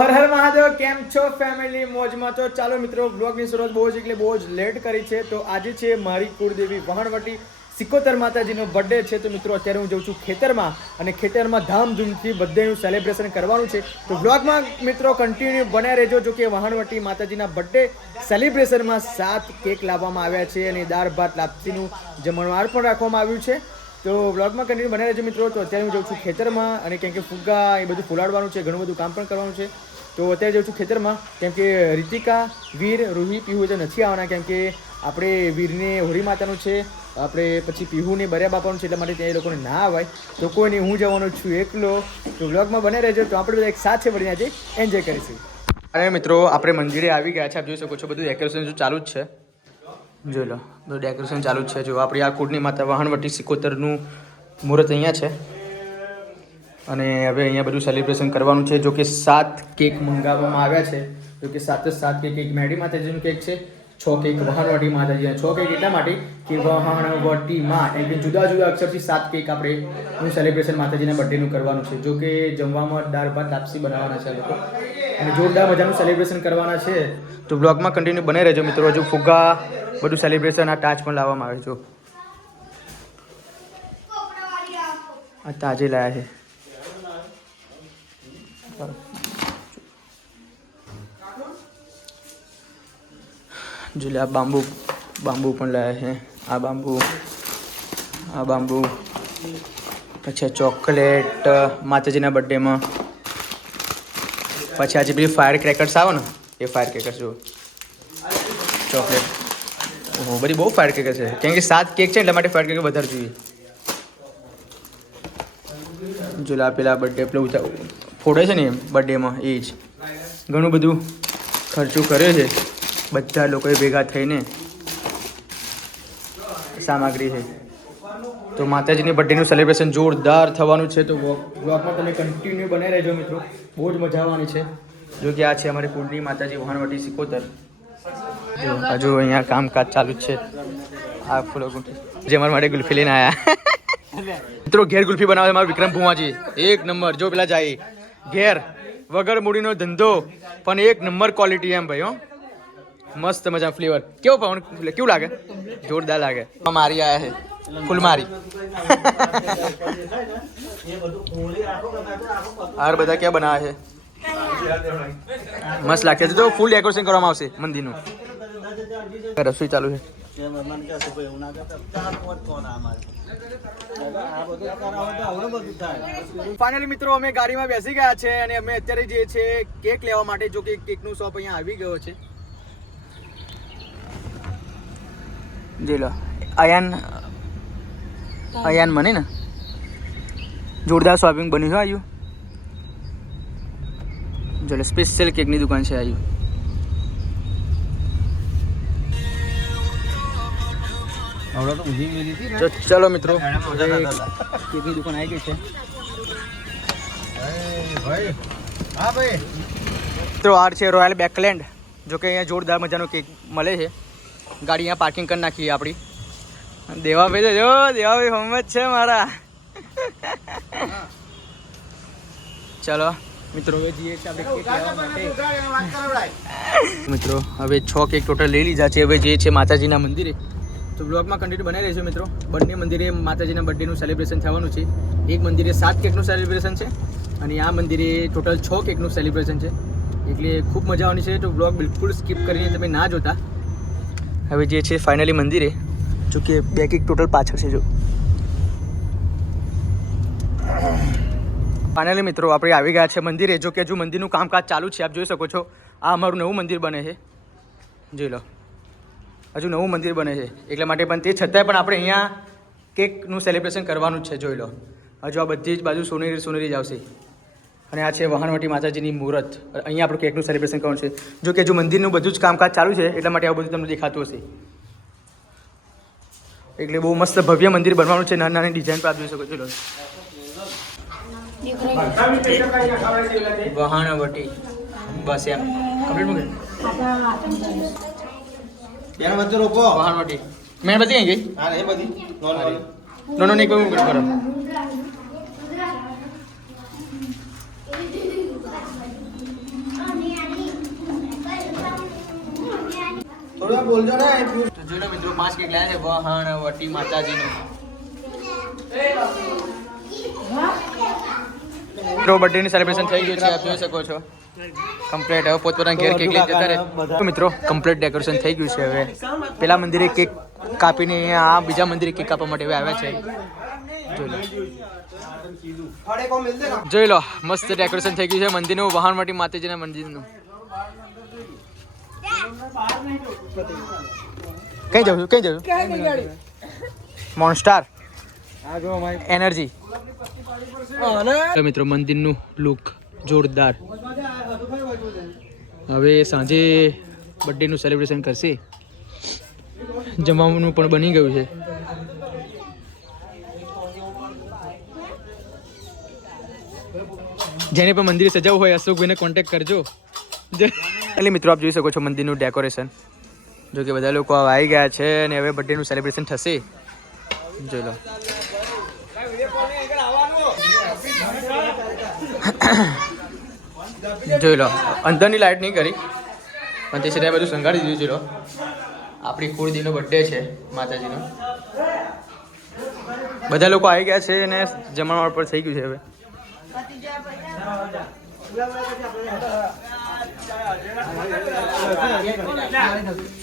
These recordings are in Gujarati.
હર હર મહાદેવ. કેમ છો ફેમિલી? મોજમાં તો ચાલો મિત્રો, બ્લોગની શરૂઆત બહુ જ લેટ કરી છે. તો આજે છે મારી કુળદેવી વહાણવટી સિકોતર માતાજીનો બર્થડે છે. તો મિત્રો અત્યારે હું જઉં છું ખેતરમાં, અને ખેતરમાં ધામધૂમથી બર્થડેનું સેલિબ્રેશન કરવાનું છે. તો બ્લોગમાં મિત્રો કન્ટિન્યુ બન્યા રહેજો. જો કે વહાણવટી માતાજીના બર્થડે સેલિબ્રેશનમાં 7 કેક લાવવામાં આવ્યા છે, અને દાળ ભાત લાપસીનું જમણવાર પણ રાખવામાં આવ્યું છે. તો વ્લોગમાં કન્ટિન્યુ બને રહેજો મિત્રો. તો અત્યારે હું જાઉં છું ખેતરમાં, અને કેમ કે ફુગ્ગા એ બધું ફુલાડવાનું છે, ઘણું બધું કામ પણ કરવાનું છે. તો અત્યારે જાઉં છું ખેતરમાં, કેમ કે રીતિકા, વીર, રૂહી, પીહુ તો નથી આવવાના, કેમ કે આપણે વીરને હોળી માતાનું છે, આપણે પછી પીહુને બર્યા બાપાનું છે, એટલા માટે ત્યાં એ લોકોને ના આવાય. તો કોઈ નહીં, હું જવાનો છું એકલો. તો વ્લોગમાં બને રહેજો. તો આપણે બધા એક સાથે મળીને આજે એન્જોય કરીશું. અને મિત્રો આપણે મંદિરે આવી ગયા છે. આપ જોઈ શકો છો બધું ડેકોરેશન ચાલુ જ છે. જોઈ લો, બધું ડેકોરેશન ચાલુ જ છે. જો આપણી આ કુળની માતા વહાણવટી સિકોતરનું મુહૂર્ત અહીંયા છે, અને હવે અહીંયા બધું સેલિબ્રેશન કરવાનું છે. જો કે 7 કેક મંગાવવામાં આવ્યા છે. જો કે 7 કેક, એક મેડી માતાજીનું કેક છે, 6 કેક વહાણવટી માતાજીના. 6 કેક એટલા માટે કે વહાણવટી માં એટલે જુદા જુદા અક્ષરથી 7 કેક આપણે સેલિબ્રેશન માતાજીના બર્થડેનું કરવાનું છે. જો કે જમવામાં દાળ ભાત લાપસી બનાવવાના છે લોકો, અને જોરદાર મજાનું સેલિબ્રેશન કરવાના છે. તો બ્લોગમાં કન્ટિન્યુ બને રહેજો મિત્રો. હજુ ફુગ્ગા બધું સેલિબ્રેશન, આ ટાચ પણ લાવવામાં આવે છે. આ તાજે લાયા છે. જો આ બાંબુ પણ લાયા છે. આ બાંબુ, પછી ચોકલેટ માતાજીના બર્થડેમાં. પછી આજે પેલી ફાયર ક્રેકર્સ આવે ને, એ ફાયર ક્રેકર્સ જો ચોકલેટ. ઓહો, બધી બહુ ફાયર ક્રેકર છે, કેમ કે 7 કેક છે એટલા માટે ફાયર ક્રેકર વધારે જોઈએ. જો પેલા બર્થડે પેલું ફોડે છે ને બર્થડેમાં, એ જ ઘણું બધું ખર્ચું કર્યો છે બધા લોકોએ ભેગા થઈને. સામગ્રી છે. તો માતાજીની બર્થડેનું સેલિબ્રેશન જોરદાર થવાનું છે. તો બ્લોગમાં તમે કન્ટિન્યુ બને રહેજો મિત્રો, બહુ જ મજા આવવાની છે. જો કે આ છે અમારી કુળની માતાજી વહાણવટી સિકોતર. જો હજુ અહીંયા કામકાજ ચાલુ જ છે. આ ફૂલો જે અમારા માટે ગુલ્ફી લઈને આવ્યા મિત્રો. ઘેર ગુલ્ફી બનાવે મારા વિક્રમ ભુવાજી, એક નંબર. જો પેલા જાય ઘેર વગર મૂડીનો ધંધો, પણ એક નંબર ક્વોલિટી એમ ભાઈ. હો, મસ્ત મજા ફ્લેવર. કેવું લાગે? જોરદાર લાગે. મારી આયા છે ફૂલ મારી. હાર બધા ક્યાં બનાવે છે? મસ્ત લાગશે. તો ફૂલ ડેકોરેશન કરવામાં આવશે મંદિરનું. રસોઈ ચાલુ છે. ફાઇનલી મિત્રો અમે ગાડીમાં બેસી ગયા છે, અને અમે અત્યારે જઈએ છીએ કેક લેવા માટે. જો કે કેકનું શોપ અહીંયા આવી ગયો છે. જોઈ લો, અયાન મને ને જોરદાર શોપિંગ બન્યું છે. આયુ જો લે, સ્પેશિયલ કેકની દુકાન છે આયુ. ચલો મિત્રો, કેકની દુકાન આવી ગઈ છે. મિત્રો આ છે રોયલ બેકલેન્ડ. જો કે અહીંયા જોરદાર મજાનો કેક મળે છે. ગાડી અહીંયા પાર્કિંગ કરી નાખીએ આપણી. દેવાભાઈ જો, દેવાભાઈ હમત છે મારા. ચલો મિત્રો, હવે જઈએ છીએ આપણે કેક લેવા માટે. મિત્રો હવે 6 કેક ટોટલ લઈ લીધા છે. હવે જઈએ છીએ માતાજીના મંદિરે. તો બ્લોગમાં કન્ટિન્યુ બનાવી રહેજો મિત્રો. બંને મંદિરે માતાજીના બર્થડેનું સેલિબ્રેશન થવાનું છે. એક મંદિરે 7 કેકનું સેલિબ્રેશન છે, અને આ મંદિરે ટોટલ 6 કેકનું સેલિબ્રેશન છે. એટલે ખૂબ મજા આવવાની છે. તો બ્લોગ બિલકુલ સ્કીપ કરીને તમે ના જોતા. હવે જે છે ફાઇનલી મંદિરે. જો કે 2 કેક ટોટલ પાછળ છે. જો ફાઇનલી મિત્રો આપણે આવી ગયા છે મંદિરે. જો કે હજુ મંદિરનું કામકાજ ચાલુ છે. આપ જોઈ શકો છો, આ અમારું નવું મંદિર બને છે. જોઈ લો, હજુ નવું મંદિર બને છે, એટલા માટે પણ તે છતાંય પણ આપણે અહીંયા કેકનું સેલિબ્રેશન કરવાનું જ છે. જોઈ લો, હજુ આ બધી જ બાજુ સોનેરી જ આવશે. અને આ છે વહાણવટી માતાજીની મૂર્ત. અહીંયા આપણું કેકનું સેલિબ્રેશન કરવાનું છે. જો કે હજુ મંદિરનું બધું જ કામકાજ ચાલુ છે, એટલા માટે આવું બધું તમને દેખાતું હશે. એટલે બહુ મસ્ત ભવ્ય મંદિર બનવાનું છે. નાની નાની ડિઝાઇન પર આપ જોઈ શકો છો. વહાણવટી બસ એમ કમ્પ્લીટ મૂકે. વહાણવટી મેણબત્તી કઈ ગઈ? નો નહીં કોઈ કરો. બોલજો ને તો જોડો મિત્રો 5 કેક લાયા છે વહાણવટી માતાજીનો મિત્રો બર્થડે ની સેલિબ્રેશન થઈ ગયું છે આપ જોઈ શકો છો કમ્પ્લીટ હવે પોતપોતાના ઘેર કેક લઈને જતા રહે તો મિત્રો કમ્પ્લીટ ડેકોરેશન થઈ ગયું છે હવે પેલા મંદિરે કેક કાપીને આ બીજા મંદિરે કેક કાપવા માટે હવે આવ્યા છે જોઈ લો મસ્ત ડેકોરેશન થઈ ગયું છે મંદિરનું વહાણવટી માતાજીના મંદિરનું કઈ જવું મોનસ્ટાર એનર્જી મિત્રો મંદિરનું લુક જોરદાર હવે સાંજે બર્થડેનું સેલિબ્રેશન કરશે જમવાનું પણ બની ગયું છે જેને પણ મંદિર સજાવવું હોય અશોકભાઈને કોન્ટેક્ટ કરજો એટલે મિત્રો આપ જોઈ શકો છો મંદિરનું ડેકોરેશન જો કે બધા લોકો આવી ગયા છે અને હવે બર્થડેનું સેલિબ્રેશન થશે જોઈ લો જોઈ લો અંદરની લાઈટ નહીં કરી પણ તે સિવાય બધું સંગાડી દીધું છે લો આપણી કુળદેવીનો બર્થડે છે માતાજીનો બધા લોકો આવી ગયા છે અને જમણવાર પર થઈ ગયું છે હવે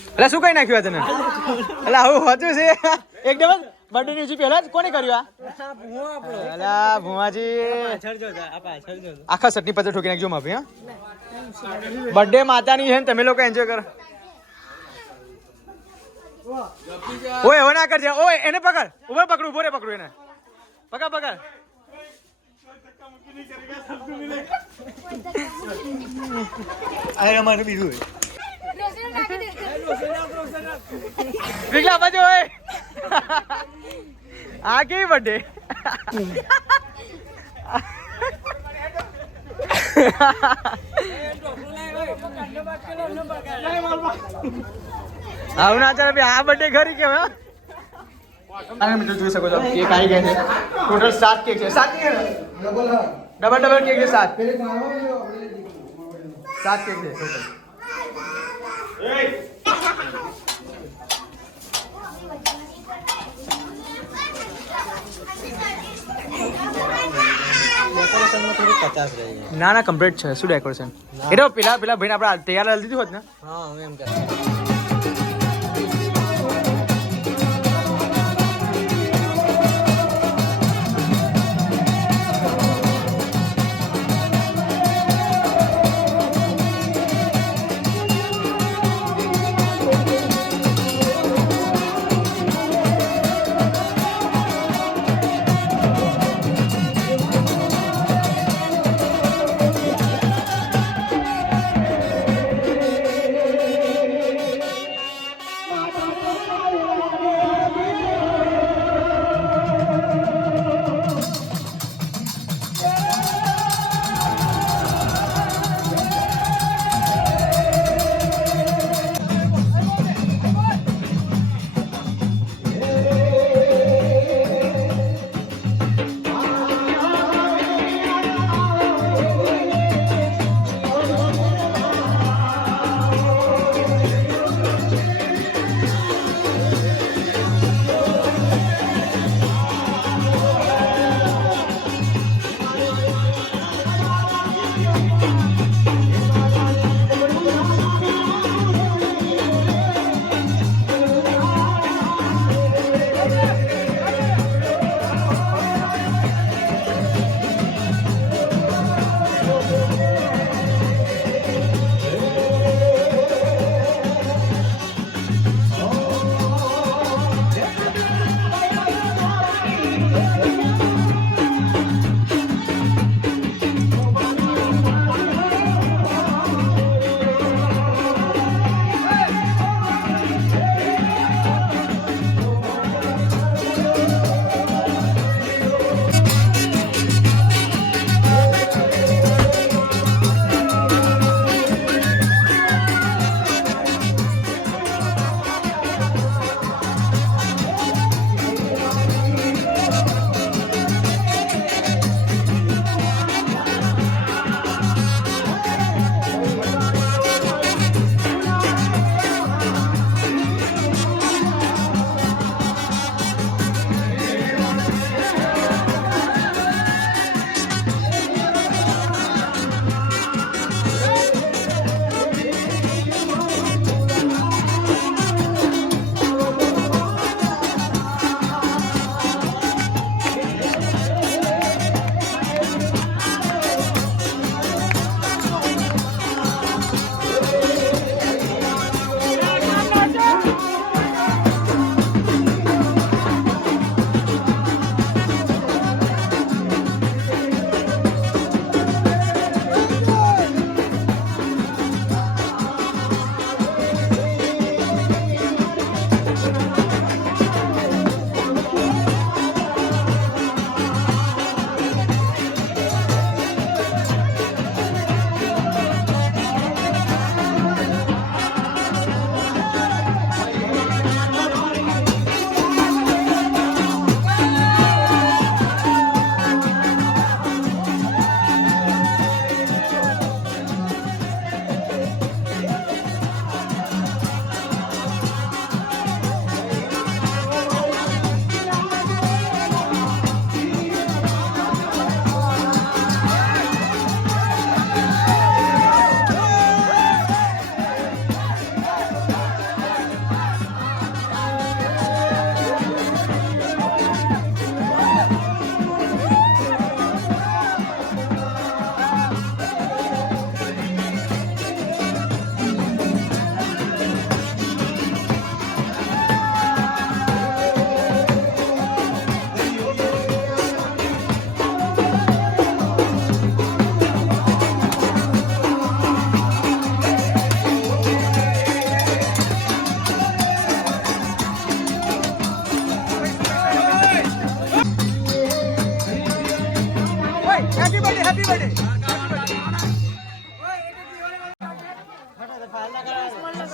એટલે શું કઈ નાખ્યું તને એટલે આવું હતું છે એકદમ બર્થડે ની ઉજવી પહેલા જ કોને કર્યું આ ભુવાજી આખા સટની પત્તર ઠોકી નાખજો માફી હા બર્થડે માતાની છે ને તમે લોકો એન્જોય કરો ઓય હવે ના કરજે ઓય એને પકડ ઉભો પકડું ઉભો રે પકડું એને પકડ પકડ અરે અમારું બીજું વિકલા બાજુ હોય આ કેવી બર્થડે આવું ના ચાલે આ બર્થડે ખરી કેમ મિત્રો જોઈ શકો છો કેક આવી ગયા છે ટોટલ 7 કેક છે 7 કેક ડબલ કેક છે 7 કેક છે ટોટલ ના ના કમ્પ્લીટ છે શું ડેકોરેશન એટલે પેલા ભાઈને આપણે તૈયાર હાલ દીધું હોત ને હા હું એમ કહું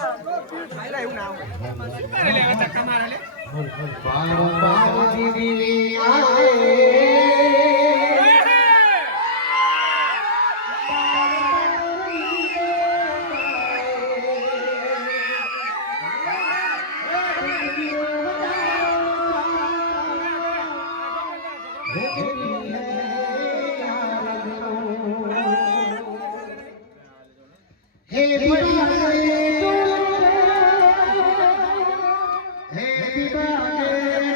એવું ના હોય બાબાજી દીવી આવે Happy birthday to you. Happy birthday.